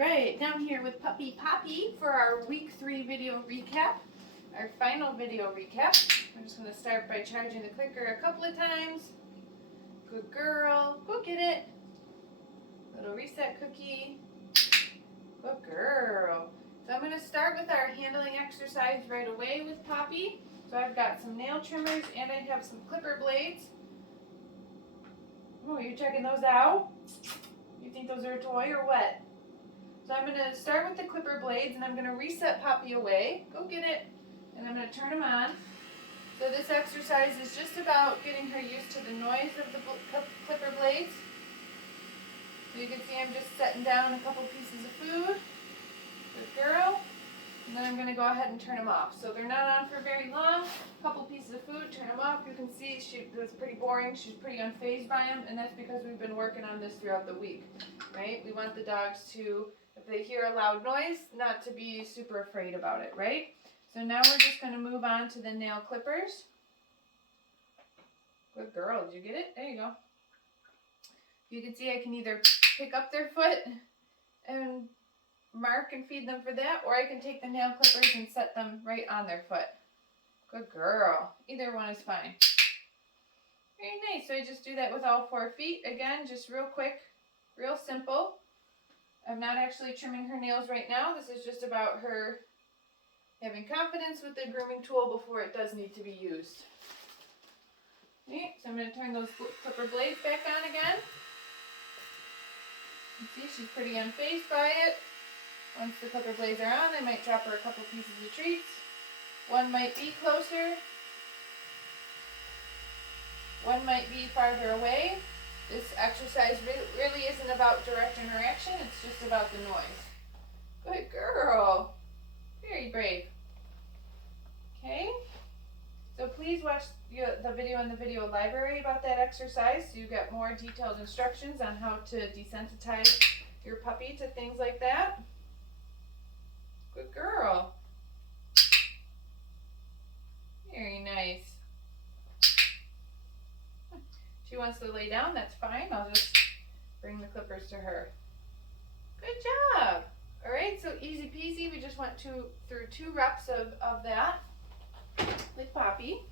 Right, down here with Puppy Poppy for our week 3 video recap, our final video recap. I'm just going to start by charging the clicker a couple of times. Good girl, go get it. Little reset cookie. Good girl. So I'm going to start with our handling exercise right away with Poppy. So I've got some nail trimmers and I have some clipper blades. Oh, you checking those out? You think those are a toy or what? So I'm going to start with the clipper blades and I'm going to reset Poppy away. Go get it. And I'm going to turn them on. So this exercise is just about getting her used to the noise of the clipper blades. So you can see I'm just setting down a couple pieces of food. Good girl. And then I'm going to go ahead and turn them off. So they're not on for very long. A couple pieces of food, turn them off. You can see it was pretty boring. She's pretty unfazed by them. And that's because we've been working on this throughout the week. Right? We want the dogs to, if they hear a loud noise, not to be super afraid about it, right? So now we're just going to move on to the nail clippers. Good girl. Did you get it? There you go. You can see I can either pick up their foot and mark and feed them for that, or I can take the nail clippers and set them right on their foot. Good girl. Either one is fine. Very nice. So I just do that with all 4 feet. Again, just real quick, real simple. I'm not actually trimming her nails right now. This is just about her having confidence with the grooming tool before it does need to be used. Okay, so I'm going to turn those clipper blades back on again. You see, she's pretty unfazed by it. Once the clipper blades are on, I might drop her a couple pieces of treats. One might be closer. One might be farther away. This exercise really isn't about direct interaction, it's just about the noise. Good girl. Very brave. Okay. So please watch the video in the video library about that exercise so you get more detailed instructions on how to desensitize your puppy to things like that. Good girl. Very nice. She wants to lay down, that's fine. I'll just bring the clippers to her. Good job. All right, so easy peasy. We just went through 2 reps of that with Poppy.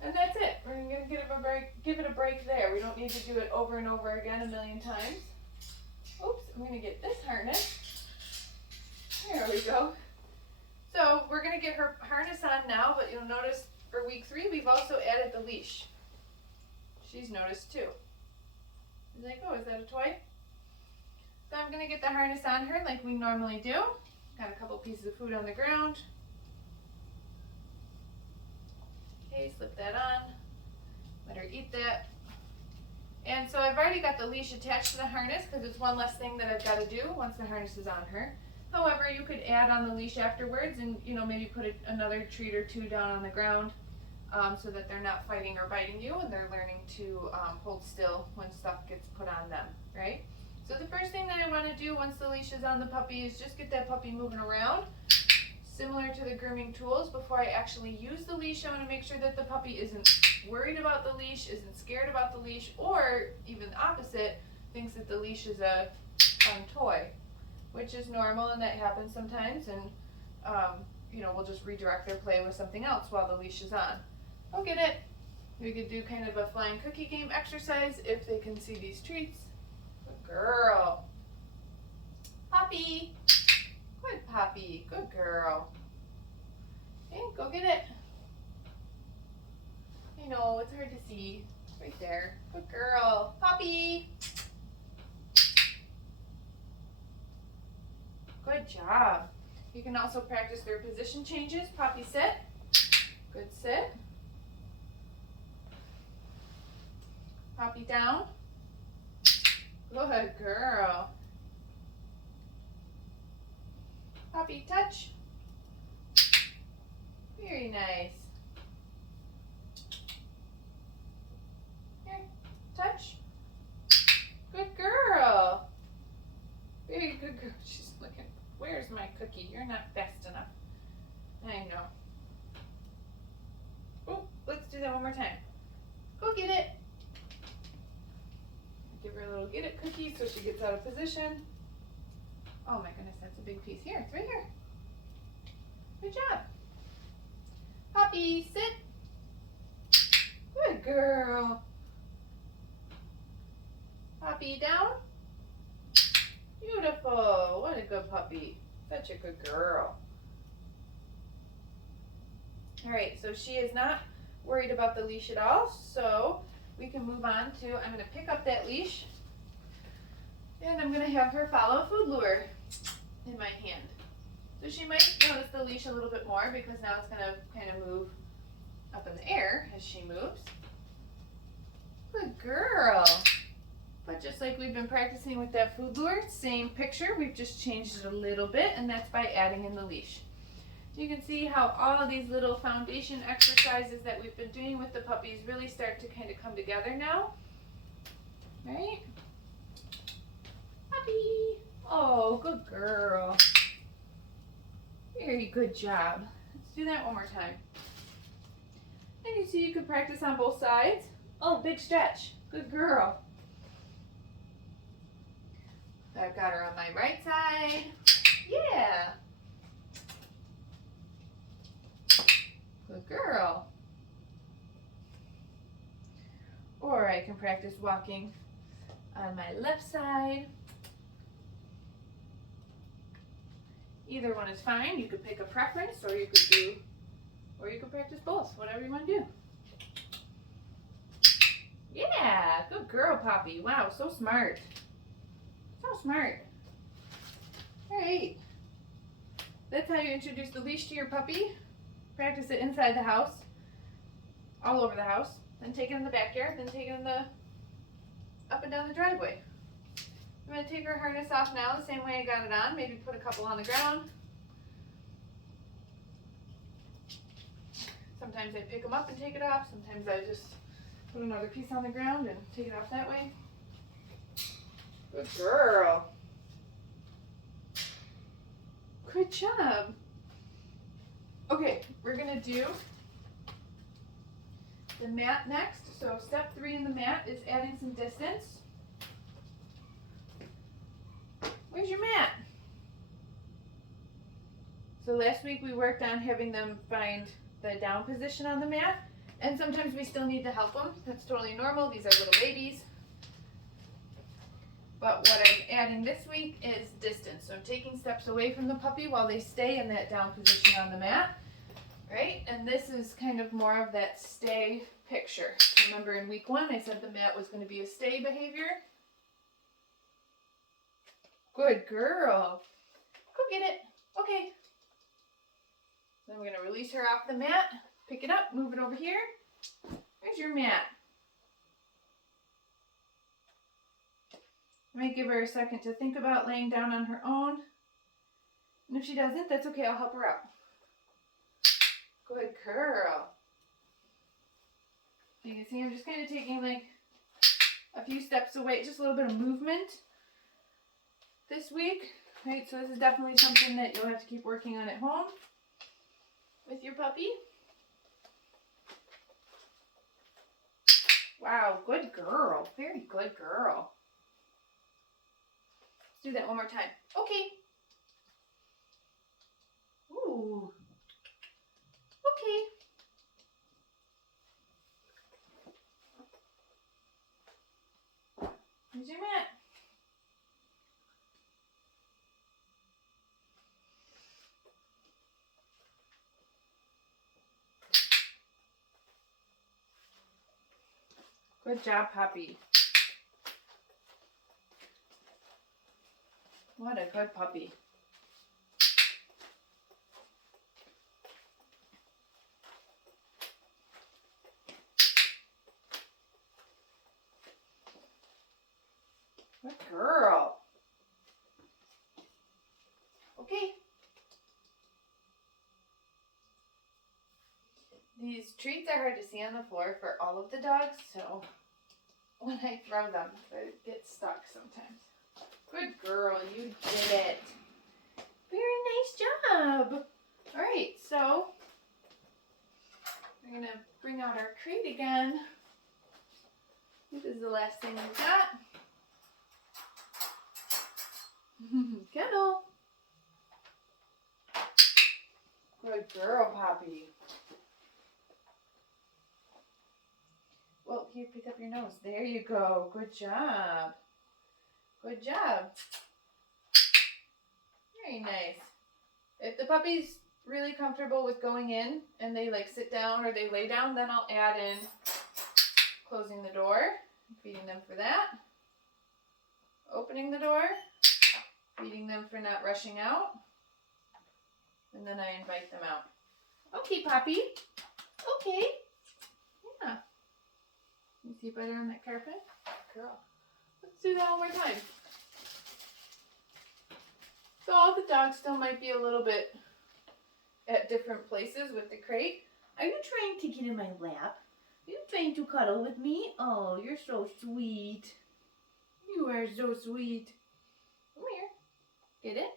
And that's it. We're going to give it a break there. We don't need to do it over and over again a million times. Oops, I'm going to get this harness. There we go. So we're going to get her harness on now, but you'll notice for week 3, we've also added the leash. She's noticed too. She's like, oh, is that a toy? So I'm going to get the harness on her like we normally do. Got a couple pieces of food on the ground. Okay, slip that on. Let her eat that. And so I've already got the leash attached to the harness because it's one less thing that I've got to do once the harness is on her. However, you could add on the leash afterwards and, maybe put another treat or 2 down on the ground so that they're not fighting or biting you and they're learning to hold still when stuff gets put on them, right? So the first thing that I want to do once the leash is on the puppy is just get that puppy moving around. Similar to the grooming tools, before I actually use the leash, I want to make sure that the puppy isn't worried about the leash, isn't scared about the leash, or even the opposite, thinks that the leash is a fun toy, which is normal and that happens sometimes, and we'll just redirect their play with something else while the leash is on. Go get it. We could do kind of a flying cookie game exercise if they can see these treats. Good girl. Poppy. Good Poppy. Good girl. Okay, go get it. I know, it's hard to see. Right there. Good girl. Poppy. Good job. You can also practice their position changes. Poppy sit. Good sit. Poppy down. Good girl. Poppy touch. Very nice. Here, touch. Good girl. Very good girl. She's looking, where's my cookie? You're not fast enough. I know. Oh, let's do that one more time. Go get it. Give her a little get it cookie so she gets out of position. Oh my goodness, that's a big piece. Here, it's right here. Good job. Poppy, sit. Good girl. Poppy, down. Beautiful. What a good puppy. Such a good girl. All right, so she is not worried about the leash at all, so we can move on to, I'm going to pick up that leash, and I'm going to have her follow a food lure in my hand. So she might notice the leash a little bit more because now it's going to kind of move up in the air as she moves. Good girl. But just like we've been practicing with that food lure, same picture, we've just changed it a little bit, and that's by adding in the leash. You can see how all of these little foundation exercises that we've been doing with the puppies really start to kind of come together now. Right? Puppy! Oh, good girl. Very good job. Let's do that one more time. And you see you can practice on both sides. Oh, big stretch. Good girl. I've got her on my right side. Yeah. Good girl. Or I can practice walking on my left side. Either one is fine. You could pick a preference, or you could practice both, whatever you want to do. Yeah, good girl, Poppy. Wow, so smart. So smart. All right. That's how you introduce the leash to your puppy. Practice it inside the house, all over the house. Then take it in the backyard, then take it in the up and down the driveway. I'm going to take her harness off now the same way I got it on. Maybe put a couple on the ground. Sometimes I pick them up and take it off. Sometimes I just put another piece on the ground and take it off that way. Good girl. Good job. Okay, we're going to do the mat next. So step 3 in the mat is adding some distance. Where's your mat? So last week we worked on having them find the down position on the mat, and sometimes we still need to help them. That's totally normal. These are little babies. But what I'm adding this week is distance. So I'm taking steps away from the puppy while they stay in that down position on the mat, right? And this is kind of more of that stay picture. Remember in week 1 I said the mat was going to be a stay behavior? Good girl. Go get it. Okay. Then we're going to release her off the mat, pick it up, move it over here. There's your mat. I might give her a second to think about laying down on her own. And if she doesn't, that's okay. I'll help her out. Good girl. You can see I'm just kind of taking like a few steps away, just a little bit of movement this week. Right, so this is definitely something that you'll have to keep working on at home with your puppy. Wow, good girl. Very good girl. Let's do that one more time. Okay. Ooh. Okay. Here's your mat. Good job, puppy. What a good puppy. Good girl. Okay. These treats are hard to see on the floor for all of the dogs, so when I throw them, they get stuck sometimes. Good girl, you did it. Very nice job. All right, so we're gonna bring out our crate again. This is the last thing we've got. Kennel. girl, Poppy. Well, here, pick up your nose. There you go. Good job. Good job. Very nice. If the puppy's really comfortable with going in and they like sit down or they lay down, then I'll add in closing the door, feeding them for that, opening the door, feeding them for not rushing out, and then I invite them out. Okay, Poppy. Okay. Yeah. You see better on that carpet? Girl. Let's do that one more time. So all the dogs still might be a little bit at different places with the crate. Are you trying to get in my lap? Are you trying to cuddle with me? Oh, you're so sweet. You are so sweet. Come here. Get it?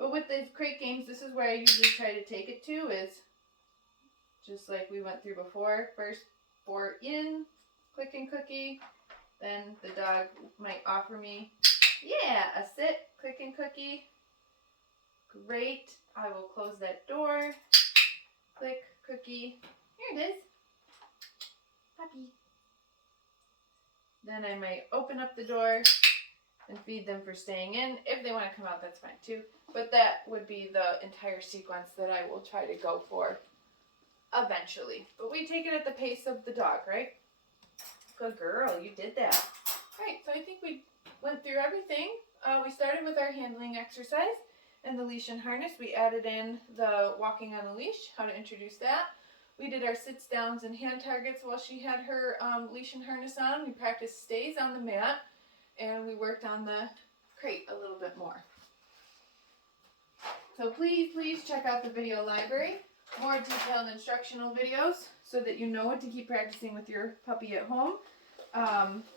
But with the crate games, this is where I usually try to take it to, is just like we went through before. First, 4 in, click and cookie. Then the dog might offer me, yeah, a sit, click and cookie. Great. I will close that door. Click, cookie. Here it is. Puppy. Then I might open up the door and feed them for staying in. If they want to come out, that's fine too. But that would be the entire sequence that I will try to go for eventually. But we take it at the pace of the dog, right? Good girl, you did that. Right, so I think we went through everything. We started with our handling exercise and the leash and harness. We added in the walking on a leash, how to introduce that. We did our sits, downs, and hand targets while she had her leash and harness on. We practiced stays on the mat, and we worked on the crate a little bit more. So please check out the video library. More detailed instructional videos so that you know what to keep practicing with your puppy at home.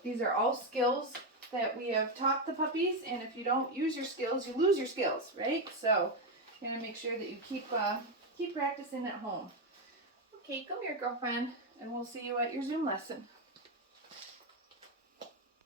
These are all skills that we have taught the puppies, and if you don't use your skills, you lose your skills, right? So you're gonna make sure that you keep practicing at home. Okay, come here, girlfriend, and we'll see you at your Zoom lesson.